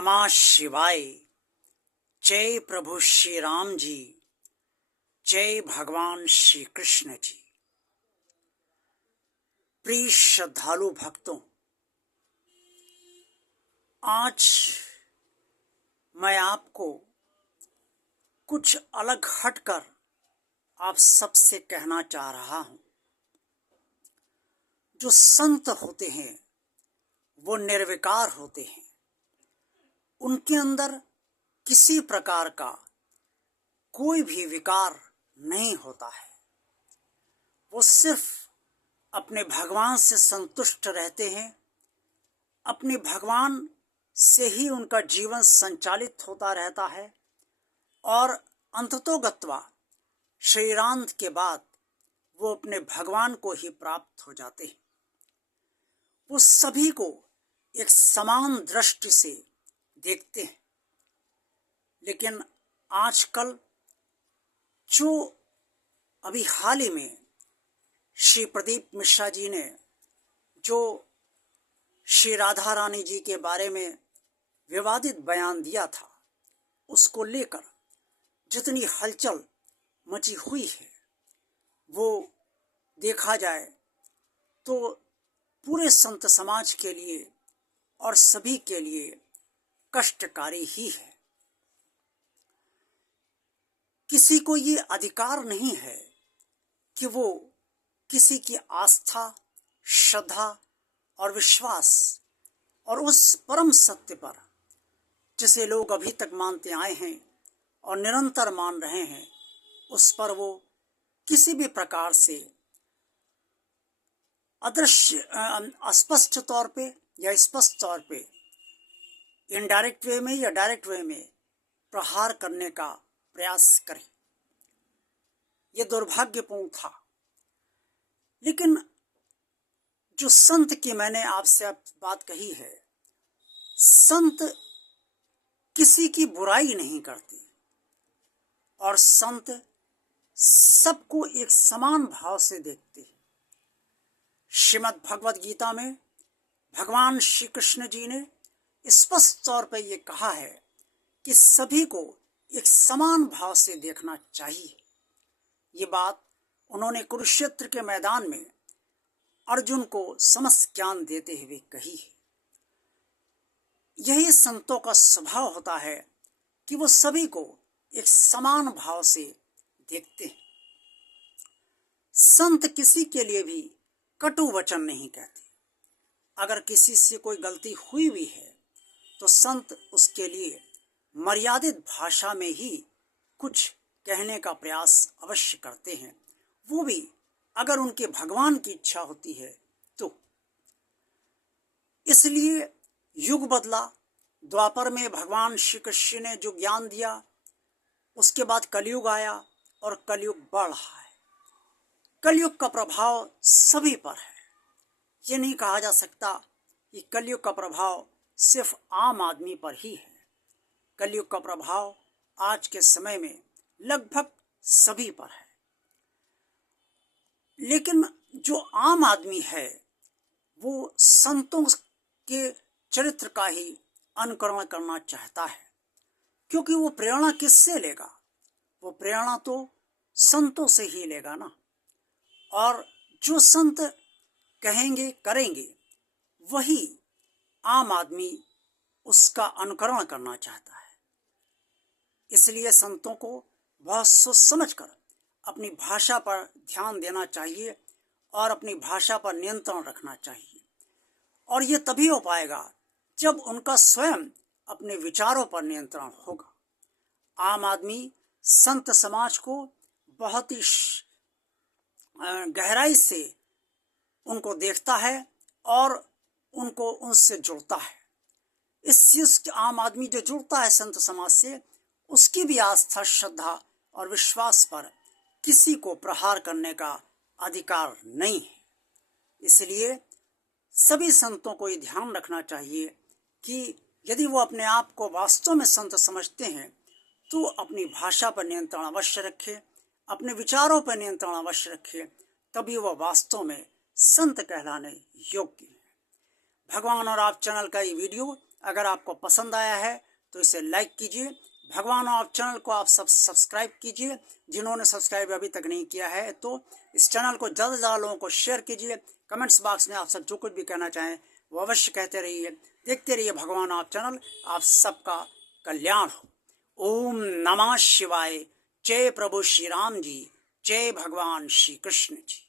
नमः शिवाय। जय प्रभु श्री राम जी। जय भगवान श्री कृष्ण जी। प्रिय श्रद्धालु भक्तों, आज मैं आपको कुछ अलग हटकर आप सबसे कहना चाह रहा हूं। जो संत होते हैं वो निर्विकार होते हैं। उनके अंदर किसी प्रकार का कोई भी विकार नहीं होता है। वो सिर्फ अपने भगवान से संतुष्ट रहते हैं। अपने भगवान से ही उनका जीवन संचालित होता रहता है और अंततोगत्वा श्रीराम के बाद वो अपने भगवान को ही प्राप्त हो जाते हैं। वो सभी को एक समान दृष्टि से देखते हैं। लेकिन आजकल जो अभी हाल ही में श्री प्रदीप मिश्रा जी ने जो श्री राधा रानी जी के बारे में विवादित बयान दिया था, उसको लेकर जितनी हलचल मची हुई है वो देखा जाए तो पूरे संत समाज के लिए और सभी के लिए कष्टकारी ही है। किसी को ये अधिकार नहीं है कि वो किसी की आस्था, श्रद्धा और विश्वास और उस परम सत्य पर जिसे लोग अभी तक मानते आए हैं और निरंतर मान रहे हैं, उस पर वो किसी भी प्रकार से अदृश्य अस्पष्ट तौर पे या स्पष्ट तौर पे इनडायरेक्ट वे में या डायरेक्ट वे में प्रहार करने का प्रयास करें। यह दुर्भाग्यपूर्ण था। लेकिन जो संत की मैंने आपसे बात कही है, संत किसी की बुराई नहीं करते और संत सबको एक समान भाव से देखते हैं। श्रीमद् भगवद गीता में भगवान श्री कृष्ण जी ने स्पष्ट तौर पर यह कहा है कि सभी को एक समान भाव से देखना चाहिए। ये बात उन्होंने कुरुक्षेत्र के मैदान में अर्जुन को समस्त ज्ञान देते हुए कही है। यही संतों का स्वभाव होता है कि वो सभी को एक समान भाव से देखते हैं। संत किसी के लिए भी कटु वचन नहीं कहते। अगर किसी से कोई गलती हुई भी है तो संत उसके लिए मर्यादित भाषा में ही कुछ कहने का प्रयास अवश्य करते हैं, वो भी अगर उनके भगवान की इच्छा होती है तो। इसलिए युग बदला। द्वापर में भगवान श्री कृष्ण ने जो ज्ञान दिया, उसके बाद कलयुग आया और कलयुग बढ़ रहा है। कलयुग का प्रभाव सभी पर है। ये नहीं कहा जा सकता कि कलयुग का प्रभाव सिर्फ आम आदमी पर ही है। कलयुग का प्रभाव आज के समय में लगभग सभी पर है। लेकिन जो आम आदमी है वो संतों के चरित्र का ही अनुकरण करना चाहता है, क्योंकि वो प्रेरणा किससे लेगा? वो प्रेरणा तो संतों से ही लेगा ना। और जो संत कहेंगे करेंगे वही आम आदमी उसका अनुकरण करना चाहता है। इसलिए संतों को बहुत सोच समझकर अपनी भाषा पर ध्यान देना चाहिए और अपनी भाषा पर नियंत्रण रखना चाहिए। और ये तभी हो पाएगा जब उनका स्वयं अपने विचारों पर नियंत्रण होगा। आम आदमी संत समाज को बहुत ही गहराई से उनको देखता है और उनको उनसे जुड़ता है। इस चीज आम आदमी जो जुड़ता है संत समाज से, उसकी भी आस्था, श्रद्धा और विश्वास पर किसी को प्रहार करने का अधिकार नहीं है। इसलिए सभी संतों को ये ध्यान रखना चाहिए कि यदि वो अपने आप को वास्तव में संत समझते हैं तो अपनी भाषा पर नियंत्रण अवश्य रखें, अपने विचारों पर नियंत्रण अवश्य रखें, तभी वह वास्तव में संत कहलाने योग्य है। भगवान और आप चैनल का ये वीडियो अगर आपको पसंद आया है तो इसे लाइक कीजिए। भगवान आप चैनल को आप सब सब्सक्राइब कीजिए। जिन्होंने सब्सक्राइब अभी तक नहीं किया है तो इस चैनल को ज़्यादा से ज़्यादा लोगों को शेयर कीजिए। कमेंट्स बॉक्स में आप सब जो कुछ भी कहना चाहें वो अवश्य कहते रहिए। देखते रहिए भगवान आप चैनल। आप सबका कल्याण हो। ओम नमः शिवाय। जय प्रभु श्री राम जी। जय भगवान श्री कृष्ण जी।